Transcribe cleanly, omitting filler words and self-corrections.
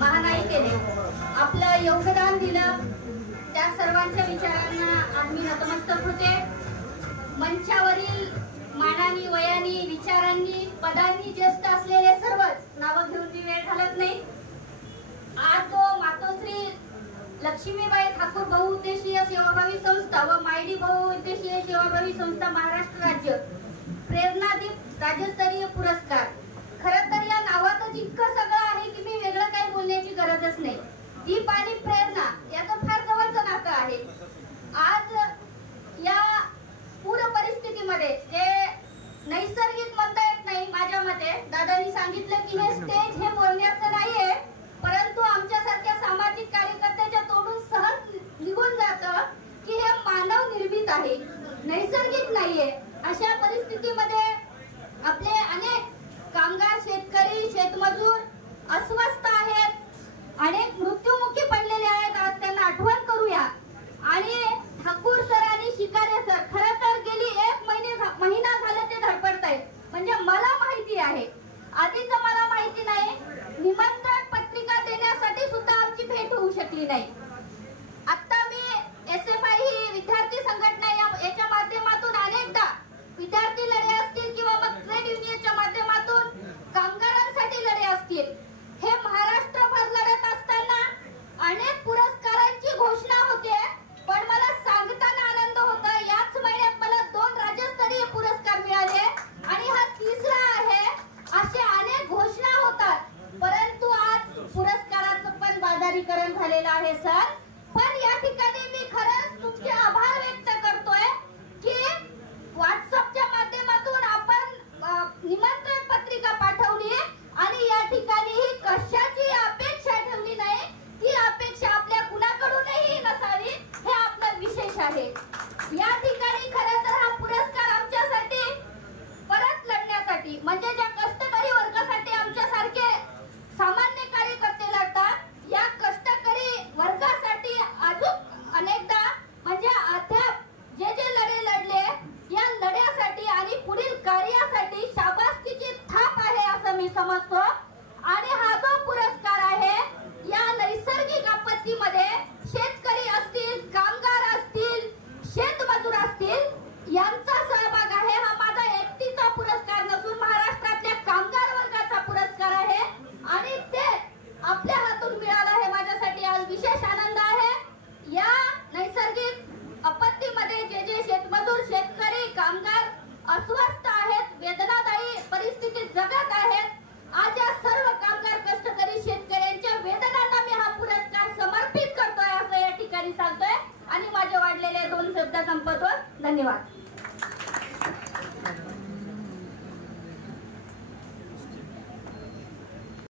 महानायिकेने आपलं योगदान दिलं, त्या सर्वांच्या विचारांना आम्ही नतमस्तक होते। मंचावरील मानानी, वयानी, विचारांनी, पदांनी ज्येष्ठ असलेले सर्वच नावं घेऊन मी वेळ घालत नाही। आज जो मातोश्री लक्ष्मीबाई ठाकूर बहुउद्देशीय सेवाभावी संस्था व मायडी बहुउद्देशीय सेवाभावी संस्था महाराष्ट्र राज्य प्रेरणादीप राज्यस्तरीय पुरस्कार, खरं तर या नावातच इतकं सगळं आहे की मी वेगळं काही बोलण्याची गरजच नाही। दीप आणि प्रेरणा याचं फार जवळचं नातं आहे। आज या पूर परिस्थितीमध्ये जे नैसर्गिक म्हणता येत नाही, माझ्या मते दादांनी सांगितलं की हे स्टेज हे बोलण्याचं नाहीये, परंतु आमच्यासारख्या सामाजिक कार्यकर्त्याच्या तोंडून सहज निघून जातं की हे मानव निर्मित आहे, नैसर्गिक नाहीये। अशा परिस्थितीमध्ये आपले अनेक कामगार, शेतकरी, शेतमजूर अस्वस्थ आहेत, अनेक मृत्युमुखी पडलेले आहेत। आज त्यांना आठवण करूया। आणि ठाकूर सर आणि शिकारे सर खरं तर गेली एक महिना झाला ते धडपडतायत, म्हणजे मला माहिती आहे, आधीच मला माहिती नाही, निमंत्रण पत्रिका देण्यासाठी सुद्धा आमची भेट होऊ शकली नाही। आता मी SFI ही विद्यार्थी संघटना याच्या माध्यमातून अनेकदा विद्यार्थी लढे असतील किंवा मग ट्रेड युनियनच्या माध्यमातून कामगारांसाठी लढे असतील, हे महाराष्ट्रभर लढत असताना अनेक पुरस्कारांची घोषणा होते, पण मला सांगताना आनंद होता याच महिन्यात मला 2 राज्यस्तरीय पुरस्कार मिळाले आणि हा 3रा आहे। असे अनेक घोषणा होतात, परंतु आज पुरस्काराचं पण बाजारीकरण झालेलं आहे सर। पण या ठिकाणी मी खरंच तुमचे आभार व्यक्त करतोय की व्हॉट्सअपच्या माध्यमातून आपण निमंत्रण पत्रिका पाठवली आणि या ठिकाणी कशाची अपेक्षा ठेवली नाही, ती अपेक्षा आपल्या कुणाकडूनही नसावी, हे आपला विशेष आहे। या ठिकाणी खरं तर हा पुरस्कार आमच्यासाठी परत लढण्यासाठी, म्हणजे ज्या कष्टकरी वर्गासाठी आमच्यासारखे सामान्य कार्यकर्ते लढतात, या कष्टकरी वर्गासाठी अजून अनेकदा म्हणजे अद्याप जे लढे लढले या लढ्यासाठी आणि पुढील कार्यासाठी शाबासकीची थाप आहे असं मी समजतो। आणि हा जो पुरस्कार आहे या नैसर्गिक आपत्तीमध्ये शेतकरी असतील, कामगार असतील, शेतमजूर असतील यांचा सहभाग आहे। हा माझा एकटीचा पुरस्कार नसून महाराष्ट्रातल्या कामगार वर्गाचा पुरस्कार आहे आणि ते आपल्या हातून मिळाला हे माझ्यासाठी आज विशेष आनंद आहे। या नैसर्गिक आपत्तीमध्ये जे शेतमजूर, शेतकरी, कामगार अस्वस्थ आहेत, वेदनादायी परिस्थितीत जगत आहेत, आज या सर्व कामगार, कष्टकरी, शेतकऱ्यांच्या वेदनांना मी हा पुरस्कार समर्पित करतोय असं या ठिकाणी सांगतोय आणि माझे वाढलेले 2 शब्द संपवतो। धन्यवाद।